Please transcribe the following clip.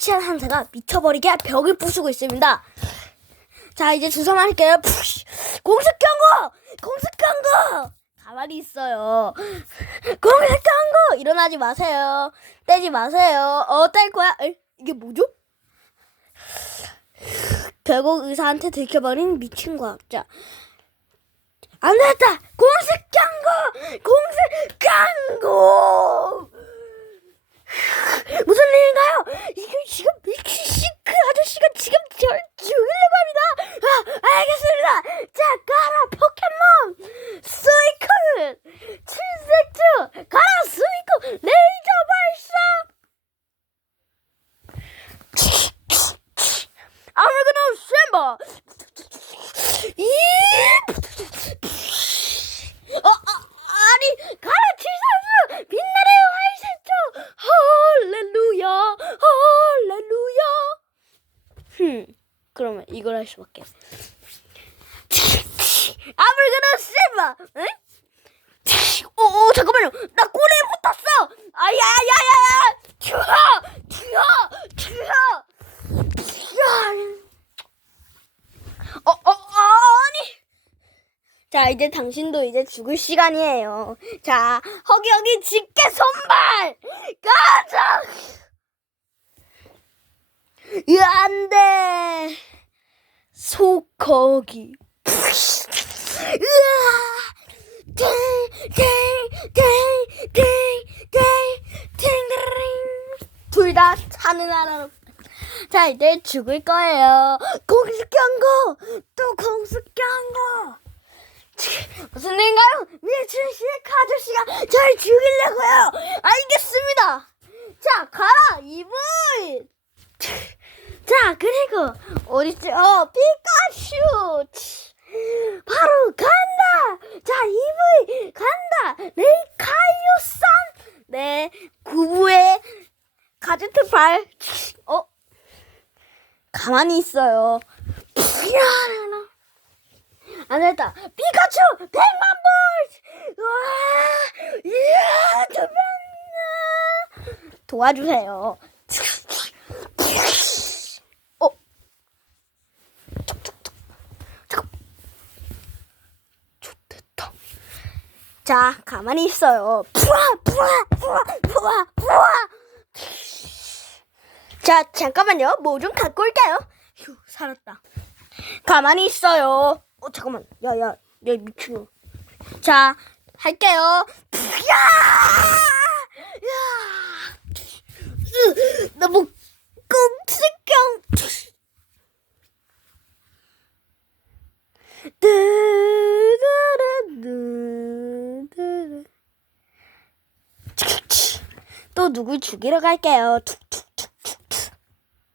취한 한사가 미쳐버리게 벽을 부수고 있습니다. 자, 이제 맞을게요. 푸쉬! 공습 경고! 공습 경고! 가만히 있어요. 공습 경고! 일어나지 마세요. 떼지 마세요. 어, 뗄 거야? 에? 이게 뭐죠? 결국 의사한테 들켜버린 미친 과학자. 안 됐다! 공습 경고! 공습 경고! 무슨 일인가요? 이게 지금 밀키시크 아저씨가 지금 절 죽이려고 합니다. 아, 알겠습니다. 자, 가라 포켓몬 스이크 7세트 가라 스이크 레이저 발사. 아무거나 쉔버 이 어, 어, 아니 가라 칠선수 빛나래요 하이센터 할렐루야! 할렐루야! 흠 그러면 이걸 할 수밖에 아무거나 쉔버 응? 오, 오 잠깐만요 나 꼬리에 붙었어 아야야야야 튀어 튀어 튀어 튀어 어, 어, 아니 자, 이제 당신도 이제 죽을 시간이에요. 자, 허기허기 집게 손발! 가자! 으, 안 돼! 소거기. 으아! ting, ting, ting, ting, ting, ting, 둘다 하늘나라로. 자, 이제 죽을 거예요. 공습 경고! 또 공습 경고! 무슨 일인가요? 미친 시크 아저씨가 절 죽이려고요. 알겠습니다. 자, 가라, 이불. 자, 그리고 어딨지? 어, 피카츄. 치. 바로 간다. 자, 이불 간다. 레이카이오산. 네, 구부의 가제트 발. 치. 어? 가만히 있어요. 안 됐다. 피카츄 100만 볼! 우와! 이야, 두변 도와주세요. 어? 좋됐다. 자, 가만히 있어요. 푸아, 푸아, 푸아, 푸아, 푸아. 자, 잠깐만요. 뭐 좀 갖고 올게요. 휴, 살았다. 가만히 있어요. 어 잠깐만. 야야, 야 미친놈. 자, 할게요. 야! 야! 나뭐 끔찍형. 또 누굴 죽이러 갈게요. 툭